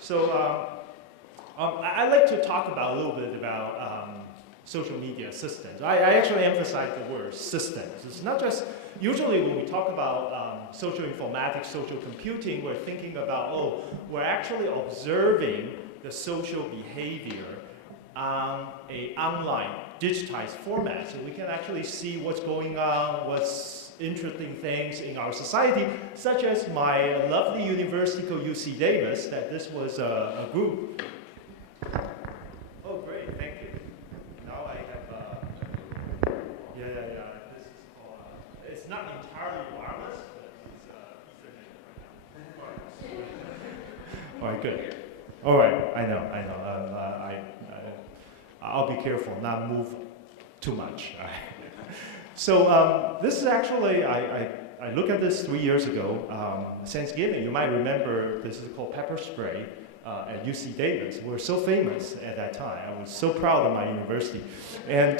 So I'd like to talk about a little bit about social media systems. I actually emphasize the word systems. It's not just, usually when we talk about social informatics, social computing, we're thinking about, oh, we're actually observing the social behavior on an online digitized format. So we can actually see what's going on, what's interesting things in our society, such as my lovely university called UC Davis, that this was a group. Oh, great, thank you. Now I have, this is called, it's not entirely wireless, but it's Ethernet right now. All right, good. All right, I know. I'll be careful, not move too much. So this is actually, I looked at this 3 years ago, Thanksgiving. You might remember this is called pepper spray at UC Davis. We're so famous at that time. I was so proud of my university. And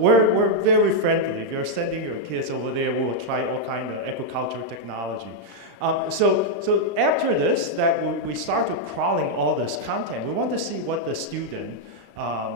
we're very friendly. If you're sending your kids over there, we'll try all kind of agricultural technology. So after this, that we started crawling all this content. We want to see what the student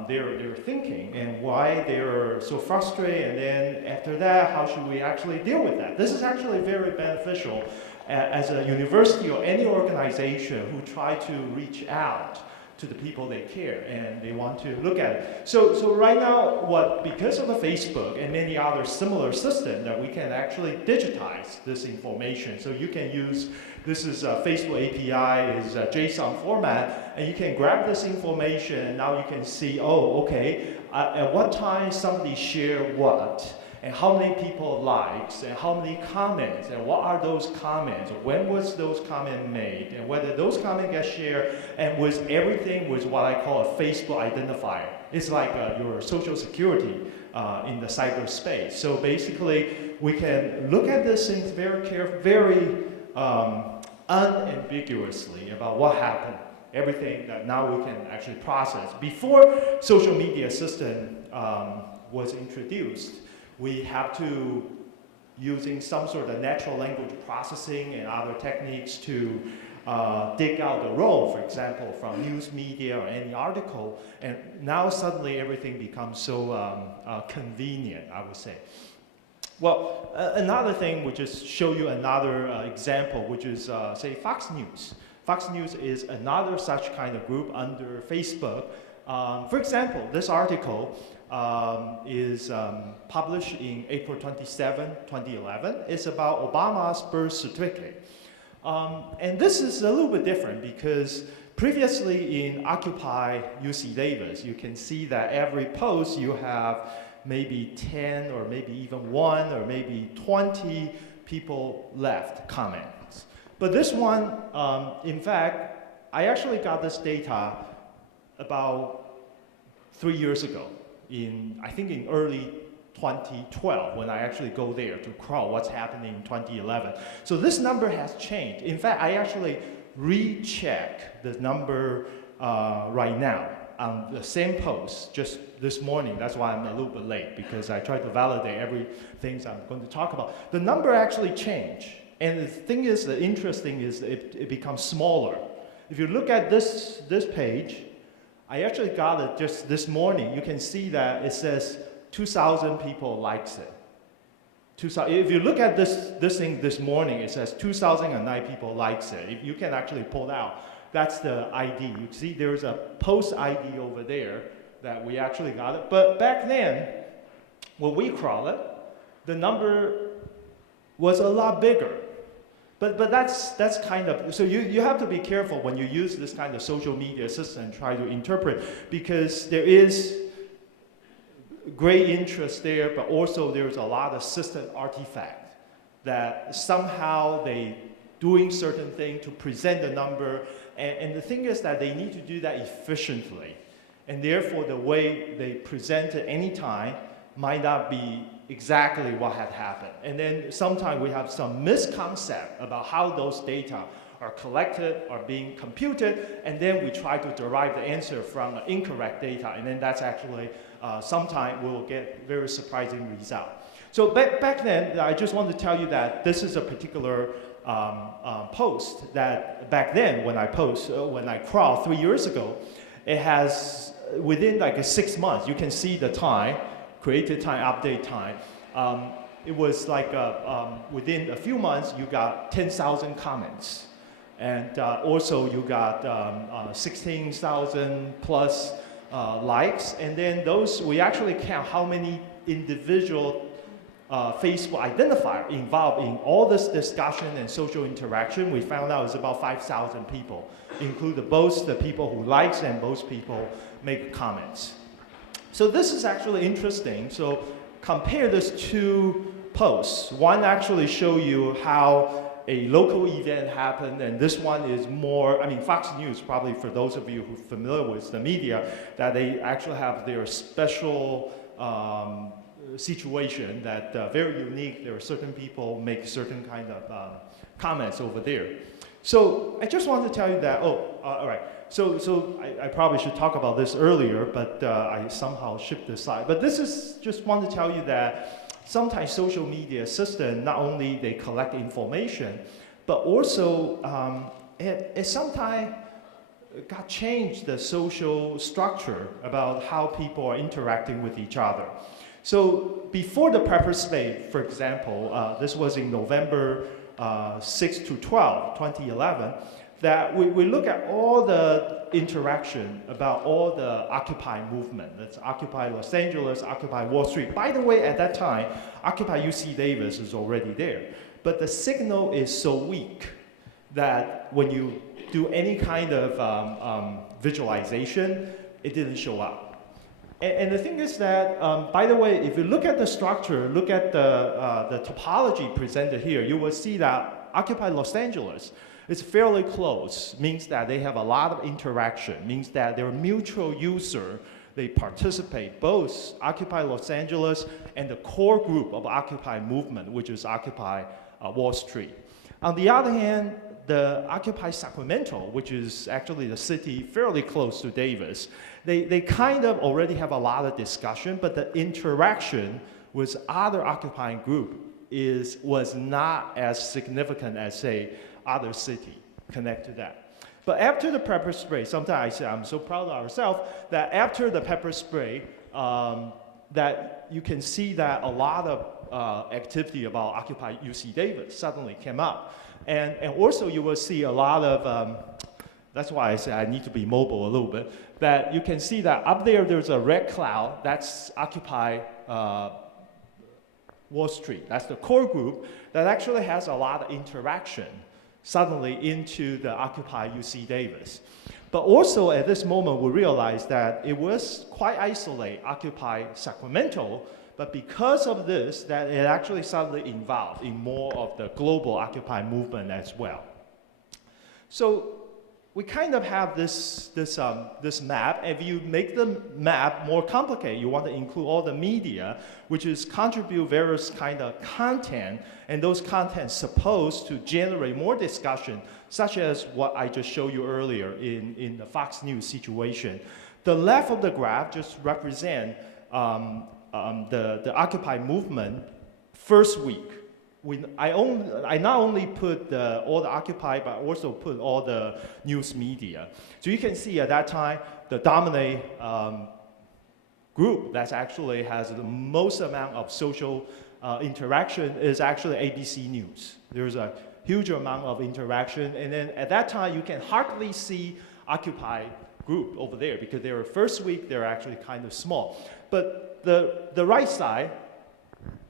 they're thinking and why they're so frustrated, and then after that, how should we actually deal with that? This is actually very beneficial as a university or any organization who try to reach out to the people they care and they want to look at it. So right now, because of the Facebook and many other similar systems, that we can actually digitize this information. So you can use, this is a Facebook API, is a JSON format, and you can grab this information and now you can see, oh, okay, at what time somebody shared what, and how many people likes, and how many comments, and what are those comments, when was those comments made, and whether those comments get shared, and was everything with what I call a Facebook identifier. It's like your social security in the cyberspace. So basically, we can look at this things very unambiguously about what happened, everything that now we can actually process. Before social media system was introduced, we have to, using some sort of natural language processing and other techniques to dig out the raw, for example, from news media or any article, and now suddenly everything becomes so convenient, I would say. Well, another thing, we just show you another example, which is, say, Fox News. Fox News is another such kind of group under Facebook. For example, this article is published in April 27, 2011. It's about Obama's birth certificate. And this is a little bit different because previously in Occupy UC Davis, you can see that every post you have maybe 10 or maybe even 1 or maybe 20 people left comments. But this one, in fact, I actually got this data about 3 years ago, I think in early 2012, when I actually go there to crawl what's happening in 2011. So this number has changed. In fact, I actually recheck the number right now on the same post just this morning. That's why I'm a little bit late, because I try to validate everything I'm going to talk about. The number actually changed. And the thing is, the interesting is it becomes smaller. If you look at this page, I actually got it just this morning. You can see that it says 2,000 people likes it. If you look at this thing this morning, it says 2,009 people likes it. If you can actually pull it out, that's the ID. You see there's a post ID over there that we actually got it. But back then, when we crawl it, the number was a lot bigger. But that's kind of, so you have to be careful when you use this kind of social media system and try to interpret, because there is great interest there, but also there's a lot of system artifact that somehow they doing certain things to present the number, and the thing is that they need to do that efficiently, and therefore the way they present it anytime might not be exactly what had happened. And then sometimes we have some misconcept about how those data are collected, are being computed, and then we try to derive the answer from incorrect data, and then that's actually, sometimes we'll get very surprising result. So back then, I just want to tell you that this is a particular post that back then when I crawled 3 years ago, it has, within like 6 months, you can see the time, created time, update time. It was like within a few months, you got 10,000 comments. And also you got 16,000 plus likes. And then those, we actually count how many individual Facebook identifier involved in all this discussion and social interaction. We found out it's about 5,000 people, including both the people who likes and most people make comments. So this is actually interesting. So compare these two posts. One actually show you how a local event happened, and this one is more, I mean, Fox News, probably for those of you who are familiar with the media, that they actually have their special situation that very unique. There are certain people make certain kind of comments over there. So I just want to tell you that, all right. So I probably should talk about this earlier, but I somehow shipped this slide. But this is just want to tell you that sometimes social media system, not only they collect information, but also it sometimes got changed the social structure about how people are interacting with each other. So before the pepper spray, for example, this was in November 6 to 12, 2011, that we look at all the interaction about all the Occupy movement. That's Occupy Los Angeles, Occupy Wall Street. By the way, at that time, Occupy UC Davis is already there. But the signal is so weak that when you do any kind of visualization, it didn't show up. And the thing is that, by the way, if you look at the structure, look at the topology presented here, you will see that Occupy Los Angeles is fairly close, means that they have a lot of interaction, means that they're mutual user, they participate, both Occupy Los Angeles and the core group of Occupy movement, which is Occupy Wall Street. On the other hand, the Occupy Sacramento, which is actually the city fairly close to Davis, they kind of already have a lot of discussion, but the interaction with other occupying group was not as significant as, say, other city connect to that. But after the pepper spray, sometimes I say I'm so proud of ourselves that after the pepper spray, that you can see that a lot of activity about Occupy UC Davis suddenly came up. And also you will see a lot of, that's why I say I need to be mobile a little bit, that you can see that up there's a red cloud, that's Occupy Wall Street. That's the core group that actually has a lot of interaction suddenly into the Occupy UC Davis. But also at this moment, we realized that it was quite isolated, Occupy Sacramento, but because of this, that it actually suddenly involved in more of the global Occupy movement as well. So we kind of have this map. If you make the map more complicated, you want to include all the media, which is contribute various kind of content, and those contents supposed to generate more discussion, such as what I just showed you earlier in the Fox News situation. The left of the graph just represent the Occupy movement first week. I not only put all the Occupy, but also put all the news media. So you can see at that time, the dominant group that actually has the most amount of social interaction is actually ABC News. There's a huge amount of interaction, and then at that time, you can hardly see Occupy group over there because their first week, they're actually kind of small. But the right side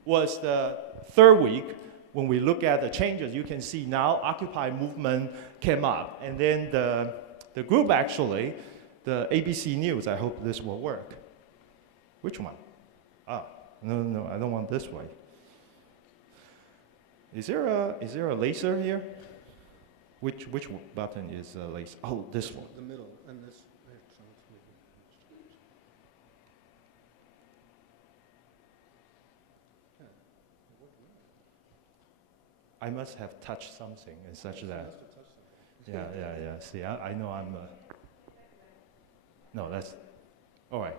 was the third week. When we look at the changes, you can see now Occupy movement came up. And then the group actually, the ABC News, I hope this will work. Which one? Ah, no, I don't want this way. Is there a laser here? Which button is a laser? Oh, this one. The middle, and this. I must have touched something and such that. Yeah. See, I know I'm. No, that's. All right.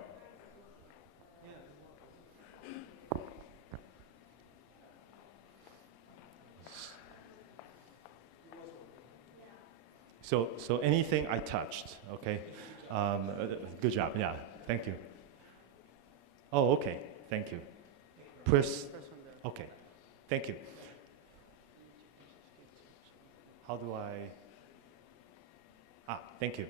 So anything I touched, okay? Good job, yeah, thank you. Oh, okay, thank you. Press, okay, thank you. How do I, thank you.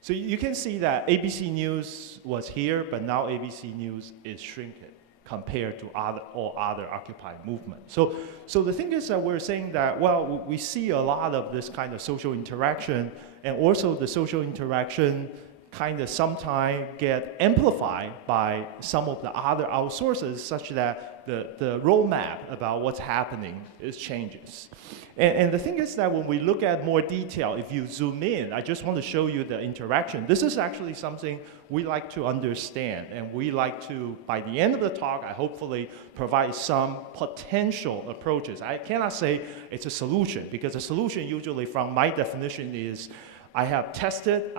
So you can see that ABC News was here, but now ABC News is shrinking compared to all other Occupy movements. So the thing is that we're saying that, well, we see a lot of this kind of social interaction, and also the social interaction kind of sometimes get amplified by some of the other outsources, such that the roadmap about what's happening changes. And the thing is that when we look at more detail, if you zoom in, I just want to show you the interaction. This is actually something we like to understand, and we like to, by the end of the talk, I hopefully provide some potential approaches. I cannot say it's a solution, because a solution usually from my definition is I have tested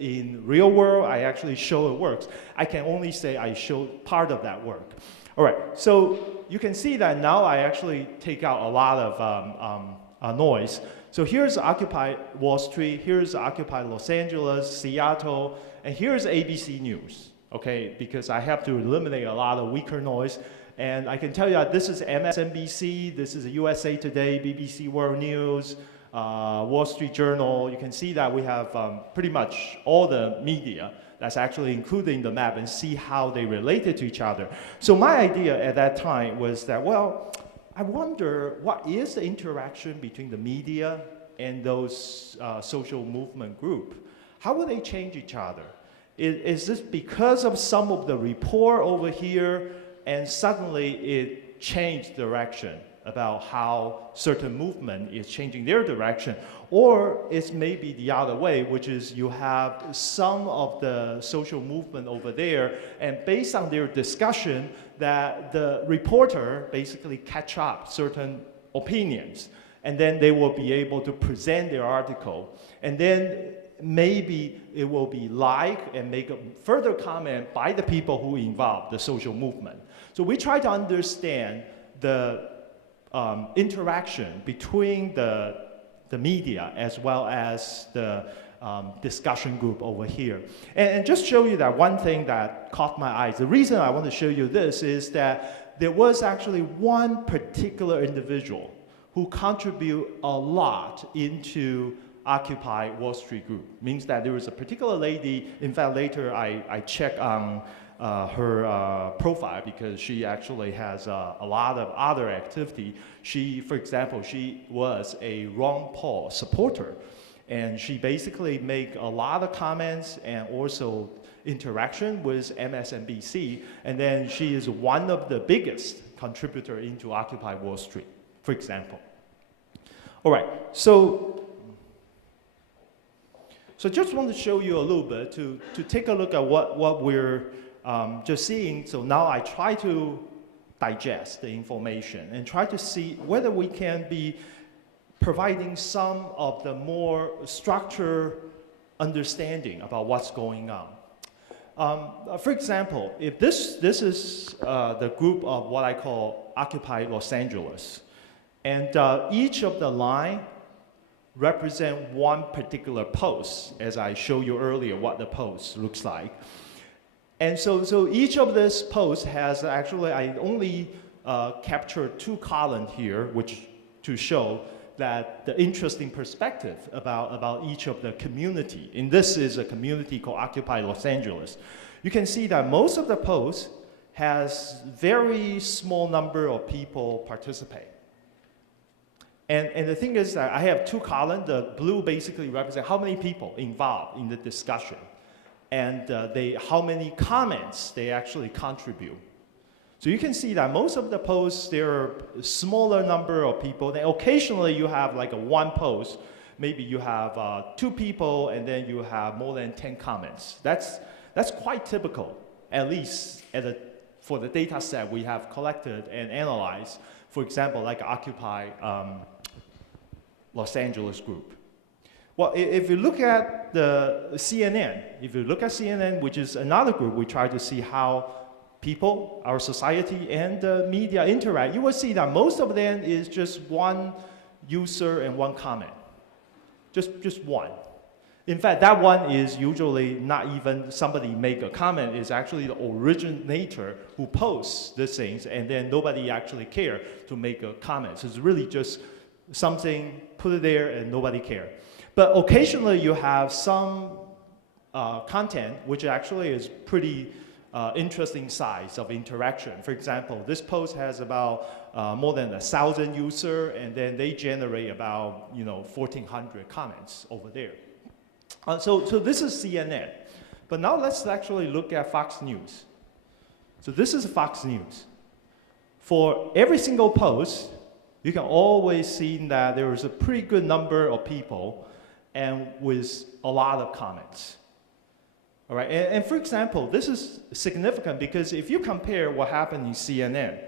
in real world, I actually show it works. I can only say I showed part of that work. All right, so you can see that now I actually take out a lot of noise. So here's Occupy Wall Street, here's Occupy Los Angeles, Seattle, and here's ABC News, okay? Because I have to eliminate a lot of weaker noise. And I can tell you that this is MSNBC, this is USA Today, BBC World News, Wall Street Journal. You can see that we have pretty much all the media that's actually included in the map, and see how they related to each other. So my idea at that time was that, well, I wonder what is the interaction between the media and those social movement group? How will they change each other? Is this because of some of the report over here, and suddenly it changed direction about how certain movement is changing their direction? Or it's maybe the other way, which is you have some of the social movement over there, and based on their discussion, that the reporter basically catch up certain opinions, and then they will be able to present their article. And then maybe it will be liked and make a further comment by the people who involve the social movement. So we try to understand the interaction between the media as well as the discussion group over here. And just show you that one thing that caught my eyes. The reason I want to show you this is that there was actually one particular individual who contributed a lot into Occupy Wall Street group. Means that there was a particular lady, in fact later I checked on her profile, because she actually has a lot of other activity. She, for example, she was a Ron Paul supporter, and she basically made a lot of comments and also interaction with MSNBC, and then she is one of the biggest contributor into Occupy Wall Street, for example. All right, so just want to show you a little bit to take a look at what we're just seeing. So now I try to digest the information and try to see whether we can be providing some of the more structured understanding about what's going on. For example, if this is the group of what I call Occupy Los Angeles, and each of the line represent one particular post, as I showed you earlier what the post looks like. And so each of this posts has actually, I only captured 2 columns here, which to show that the interesting perspective about each of the community. And this is a community called Occupy Los Angeles. You can see that most of the posts has very small number of people participate. And the thing is that I have 2 columns. The blue basically represents how many people involved in the discussion, and how many comments they actually contribute. So you can see that most of the posts, there are a smaller number of people. Then occasionally you have like a 1 post, maybe you have 2 people, and then you have more than 10 comments. That's quite typical, at least for the data set we have collected and analyzed. For example, like Occupy Los Angeles group. Well, if you look at the CNN, which is another group, we try to see how people, our society, and the media interact, you will see that most of them is just 1 user and 1 comment. Just one. In fact, that one is usually not even somebody make a comment, it's actually the originator who posts these things, and then nobody actually care to make a comment. So it's really just something, put it there, and nobody care. But occasionally you have some content which actually is pretty interesting size of interaction. For example, this post has about more than 1,000 users, and then they generate about 1,400 comments over there. So this is CNN. But now let's actually look at Fox News. So this is Fox News. For every single post, you can always see that there is a pretty good number of people and with a lot of comments. All right, and for example, this is significant because if you compare what happened in CNN,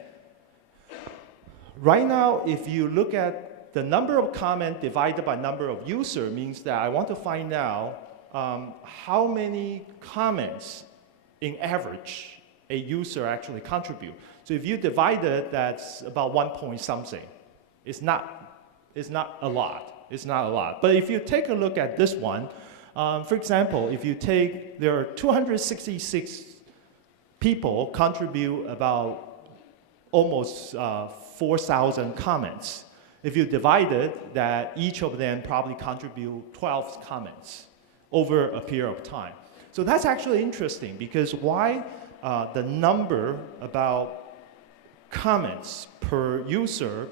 right now, if you look at the number of comments divided by number of users means that I want to find out how many comments in average a user actually contribute. So if you divide it, that's about 1 point something. It's not a lot. It's not a lot. But if you take a look at this one, for example, if you take, there are 266 people contribute about almost 4,000 comments. If you divide it, that each of them probably contribute 12 comments over a period of time. So that's actually interesting because why the number about comments per user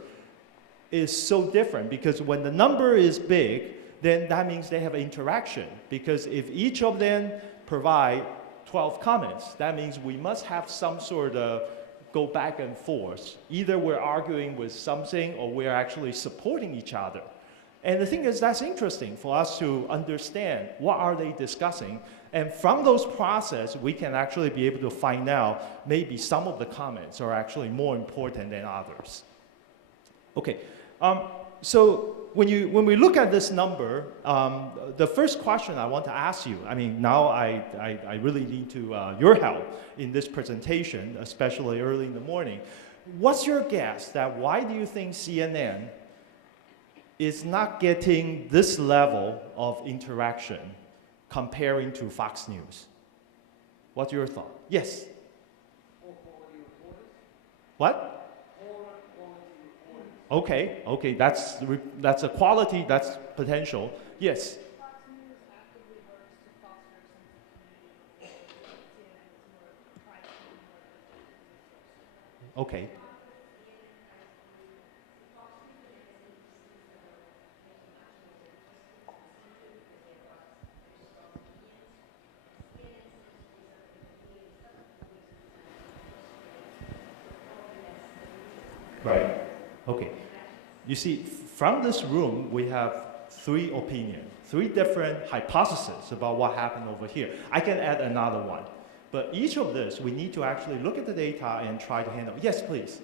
is so different, because when the number is big, then that means they have interaction, because if each of them provide 12 comments, that means we must have some sort of go back and forth. Either we're arguing with something or we're actually supporting each other. And the thing is, that's interesting for us to understand what are they discussing. And from those processes, we can actually be able to find out maybe some of the comments are actually more important than others. Okay, so when we look at this number, the first question I want to ask you, I mean, now I really need your help in this presentation, especially early in the morning. What's your guess that why do you think CNN is not getting this level of interaction comparing to Fox News? What's your thought? Yes? What? Okay, that's a quality, that's potential. Yes? Fox News actively works to foster a sense of community. Okay. Right. Okay. You see, from this room, we have 3 opinions, 3 different hypotheses about what happened over here. I can add another one. But each of this, we need to actually look at the data and try to handle. Yes, please.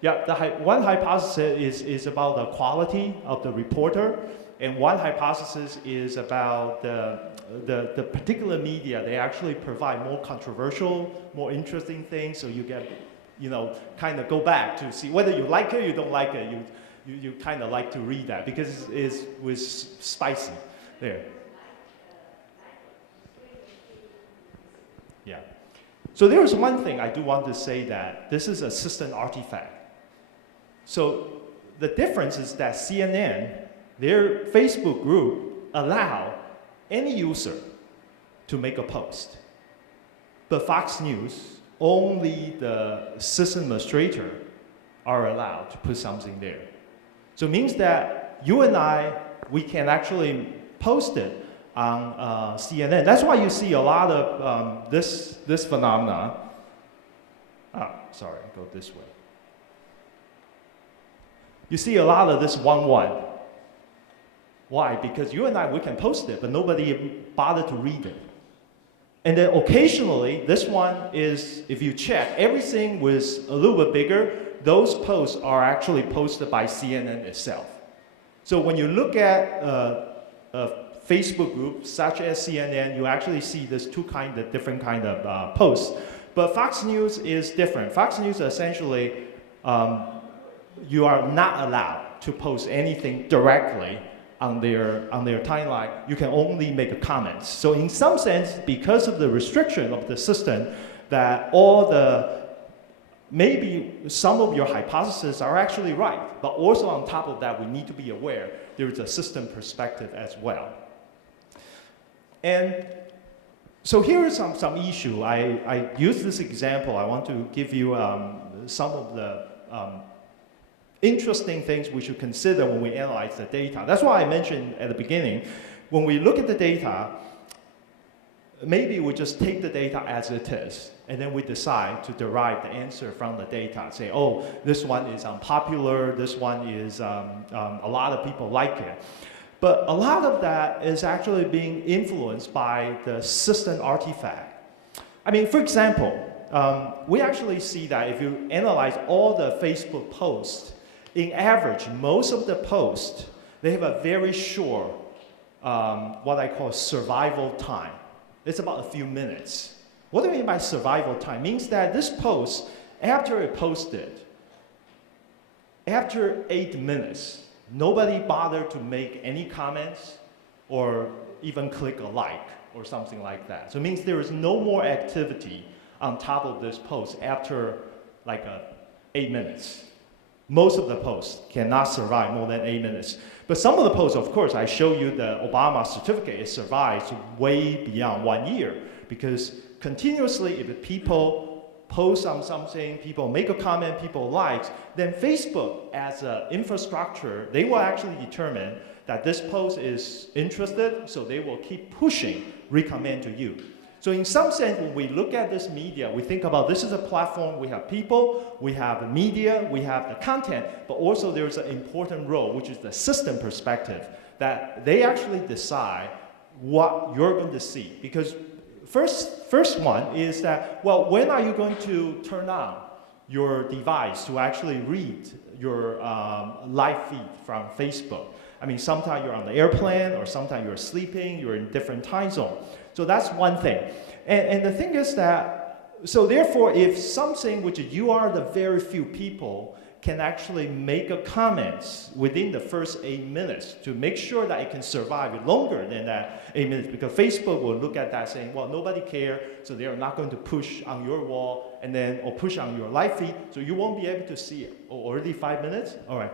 Yeah, one hypothesis is about the quality of the reporter, and one hypothesis is about the particular media. They actually provide more controversial, more interesting things, so you get, kind of go back to see whether you like it or you don't like it. You kind of like to read that because it was spicy there. Yeah. So there is one thing I do want to say, that this is a system artifact. So the difference is that CNN, their Facebook group, allow any user to make a post. But Fox News, only the system administrator are allowed to put something there. So it means that you and I, we can actually post it on CNN. That's why you see a lot of this phenomena. Sorry, go this way. You see a lot of this 1-1. Why? Because you and I, we can post it, but nobody bothered to read it. And then occasionally, this one is, if you check, everything was a little bit bigger. Those posts are actually posted by CNN itself. So when you look at a Facebook group such as CNN, you actually see there's different kind of posts. But Fox News is different. Fox News essentially, you are not allowed to post anything directly on their timeline. You can only make comments. So in some sense, because of the restriction of the system, that maybe some of your hypotheses are actually right, but also on top of that, we need to be aware there is a system perspective as well. And so here is some issue. I use this example. I want to give you some of the interesting things we should consider when we analyze the data. That's why I mentioned at the beginning, when we look at the data, maybe we just take the data as it is, and then we decide to derive the answer from the data. Say, oh, this one is unpopular, this one is, a lot of people like it. But a lot of that is actually being influenced by the system artifact. I mean, for example, we actually see that if you analyze all the Facebook posts, in average, most of the posts, they have a very short, what I call survival time. It's about a few minutes. What do I mean by survival time? It means that this post, after it posted, after 8 minutes, nobody bothered to make any comments or even click a like or something like that. So it means there is no more activity on top of this post after like 8 minutes. Most of the posts cannot survive more than 8 minutes. But some of the posts, of course, I show you the Obama certificate, it survives way beyond 1 year. Because continuously, if people post on something, people make a comment, people like, then Facebook, as an infrastructure, they will actually determine that this post is interested, so they will keep pushing, recommend to you. So in some sense, when we look at this media, we think about this is a platform, we have people, we have the media, we have the content, but also there's an important role, which is the system perspective, that they actually decide what you're going to see. Because first one is that, well, when are you going to turn on your device to actually read your live feed from Facebook? I mean, sometimes you're on the airplane, or sometimes you're sleeping, you're in different time zone. So that's one thing. And the thing is that, so therefore, if something which you are the very few people can actually make a comment within the first 8 minutes to make sure that it can survive longer than that 8 minutes, because Facebook will look at that saying, well, nobody cares, so they're not going to push on your wall and then, or push on your live feed, so you won't be able to see it. Oh, already 5 minutes? All right.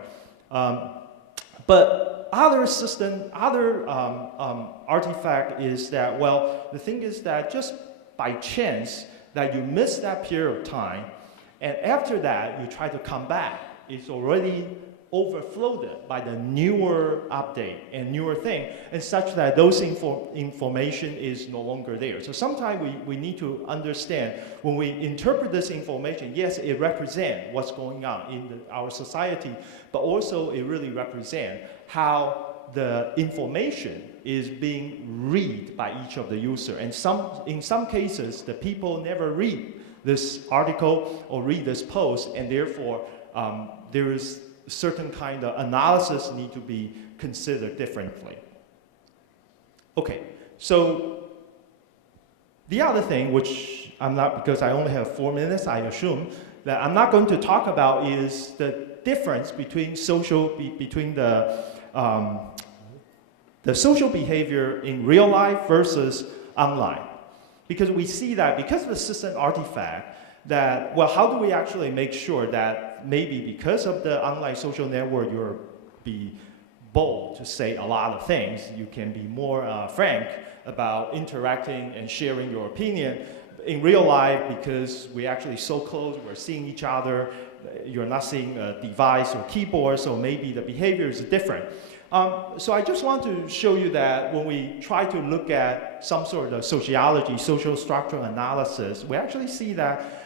But other system, other artifact is that, well, the thing is that just by chance that you miss that period of time, and after that you try to come back, it's already overflowed by the newer update and newer thing, and such that those information is no longer there. So sometimes we need to understand, when we interpret this information, yes, it represents what's going on in our society, but also it really represents how the information is being read by each of the user. And in some cases, the people never read this article or read this post, and therefore there is certain kind of analysis need to be considered differently. Okay, so the other thing, which I'm not, because I only have 4 minutes, I assume, that I'm not going to talk about is the difference between the social behavior in real life versus online. Because we see that because of the system artifact, that, well, how do we actually make sure that maybe because of the online social network, you'll be bold to say a lot of things, you can be more frank about interacting and sharing your opinion. In real life, because we're actually so close, we're seeing each other, you're not seeing a device or keyboard, so maybe the behavior is different. So I just want to show you that when we try to look at some sort of sociology, social structural analysis, we actually see that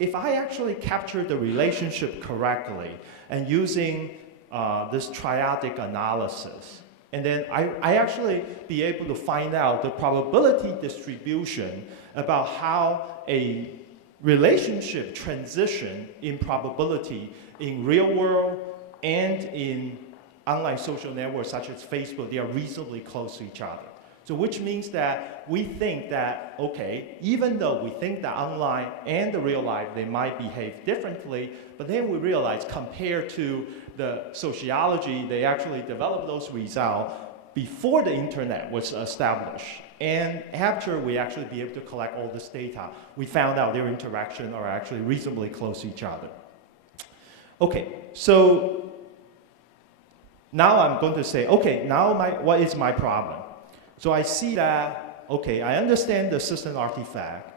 if I actually capture the relationship correctly and using this triadic analysis, and then I actually be able to find out the probability distribution about how a relationship transition in probability in real world and in online social networks such as Facebook, they are reasonably close to each other. So which means that we think that, okay, even though we think that online and the real life, they might behave differently, but then we realize compared to the sociology, they actually developed those results before the internet was established. And after we actually be able to collect all this data, we found out their interaction are actually reasonably close to each other. Okay, so now I'm going to say, okay, now what is my problem? So I see that, okay, I understand the system artifact,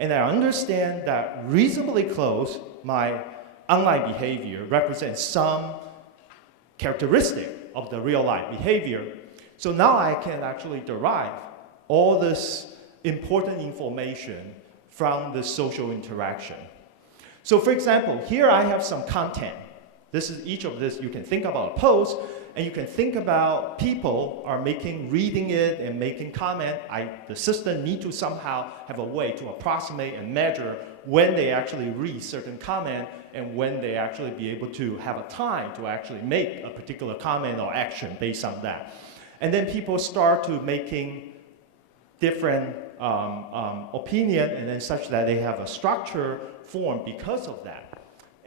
and I understand that reasonably close, my online behavior represents some characteristic of the real life behavior. So now I can actually derive all this important information from the social interaction. So for example, here I have some content. This is each of this, you can think about a post, and you can think about people are reading it and making comment. The system need to somehow have a way to approximate and measure when they actually read certain comment and when they actually be able to have a time to actually make a particular comment or action based on that. And then people start to making different opinion, and then such that they have a structure formed because of that.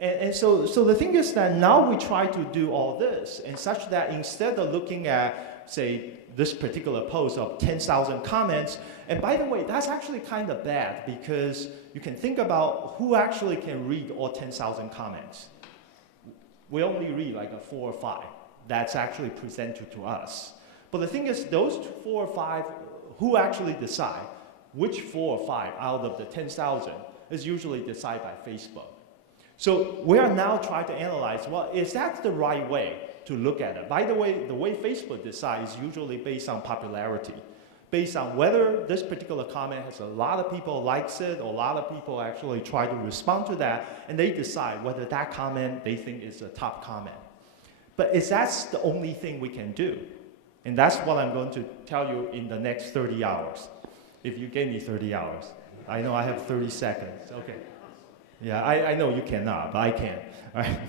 And so the thing is that now we try to do all this, and such that instead of looking at, say, this particular post of 10,000 comments, and by the way, that's actually kind of bad, because you can think about who actually can read all 10,000 comments. We only read like 4 or 5 that's actually presented to us. But the thing is, those 4 or 5, who actually decide which 4 or 5 out of the 10,000 is usually decided by Facebook. So we are now trying to analyze, well, is that the right way to look at it? By the way Facebook decides is usually based on popularity, based on whether this particular comment has a lot of people likes it, or a lot of people actually try to respond to that, and they decide whether that comment they think is a top comment. But is that the only thing we can do? And that's what I'm going to tell you in the next 30 hours, if you give me 30 hours. I know I have 30 seconds, okay. Yeah, I know you cannot, but I can. Right?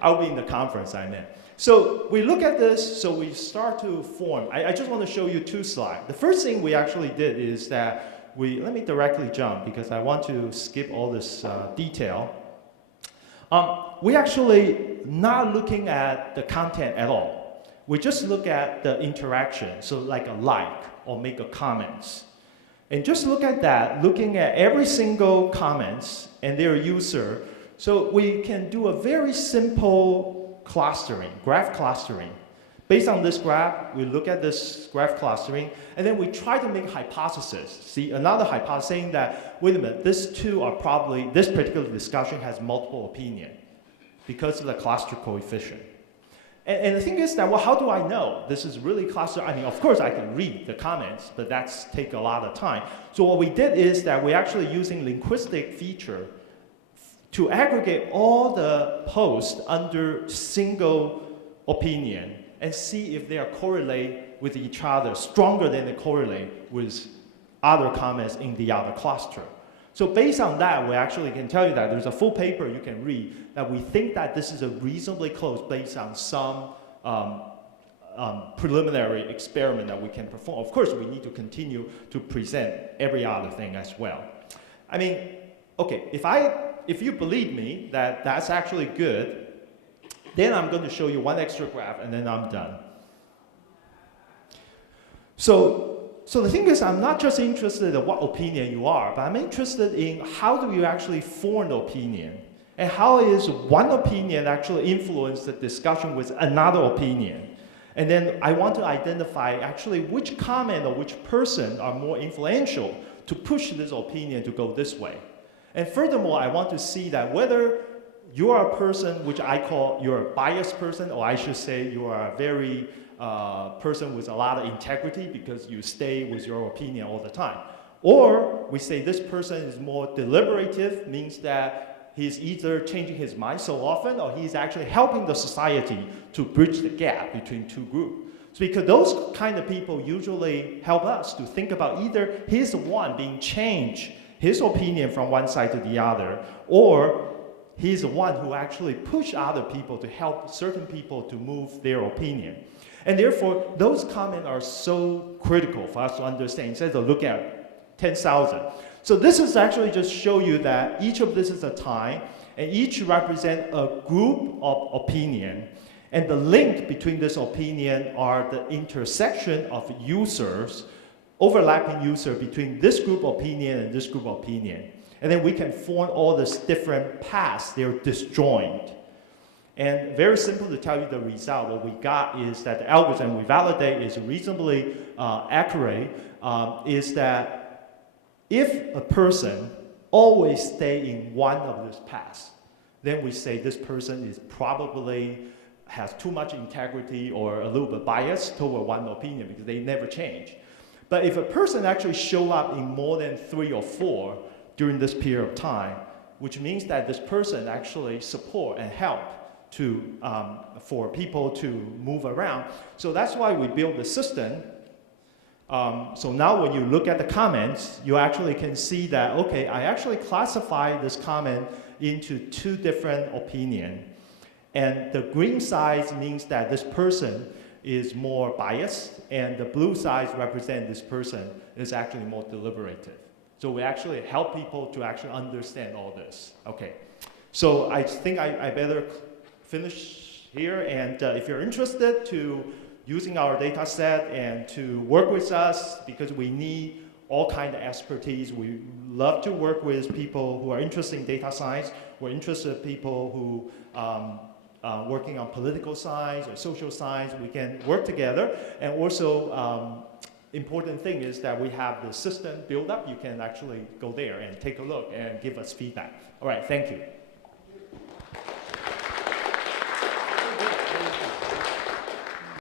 I'll be in the conference I'm in. So we look at this, so we start to form. I just want to show you 2 slides. The first thing we actually did is that let me directly jump because I want to skip all this detail. We actually not looking at the content at all. We just look at the interaction, so like a like or make a comments. And just look at that, looking at every single comments and their user. So we can do a very simple clustering, graph clustering. Based on this graph, we look at this graph clustering, and then we try to make hypothesis. See, another hypothesis saying that, wait a minute, these two are probably, this particular discussion has multiple opinions because of the cluster coefficient. And the thing is that, well, how do I know this is really cluster? I mean, of course, I can read the comments, but that's take a lot of time. So what we did is that we're actually using linguistic feature to aggregate all the posts under single opinion and see if they are correlate with each other, stronger than they correlate with other comments in the other cluster. So based on that, we actually can tell you that there's a full paper you can read that we think that this is a reasonably close based on some preliminary experiment that we can perform. Of course, we need to continue to present every other thing as well. I mean, okay, if you believe me that that's actually good, then I'm going to show you one extra graph and then I'm done. So the thing is, I'm not just interested in what opinion you are, but I'm interested in how do you actually form the opinion, and how is one opinion actually influence the discussion with another opinion. And then I want to identify actually which comment or which person are more influential to push this opinion to go this way. And furthermore, I want to see that whether you are a person which I call you're a biased person, or I should say you are a very person with a lot of integrity because you stay with your opinion all the time. Or we say this person is more deliberative, means that he's either changing his mind so often or he's actually helping the society to bridge the gap between two groups. So because those kind of people usually help us to think about either he's the one being changed, his opinion from one side to the other, or he's the one who actually push other people to help certain people to move their opinion. And therefore, those comments are so critical for us to understand, instead of look at 10,000. So this is actually just show you that each of this is a time, and each represent a group of opinion. And the link between this opinion are the intersection of users, overlapping user between this group opinion and this group opinion. And then we can form all these different paths, they're disjoint. And very simple to tell you the result, what we got is that the algorithm we validate is reasonably accurate, is that if a person always stay in one of these paths, then we say this person is probably has too much integrity or a little bit biased toward one opinion because they never change. But if a person actually show up in more than 3 or 4 during this period of time, which means that this person actually support and help to, for people to move around. So that's why we build the system. So now when you look at the comments, you actually can see that, okay, I actually classify this comment into 2 different opinions. And the green side means that this person is more biased, and the blue side represents this person is actually more deliberative. So we actually help people to actually understand all this. Okay, so I think I better finish here, and if you're interested to using our data set and to work with us, because we need all kinds of expertise. We love to work with people who are interested in data science. We're interested in people who working on political science or social science. We can work together. And also, important thing is that we have the system built up. You can actually go there and take a look and give us feedback. All right, thank you.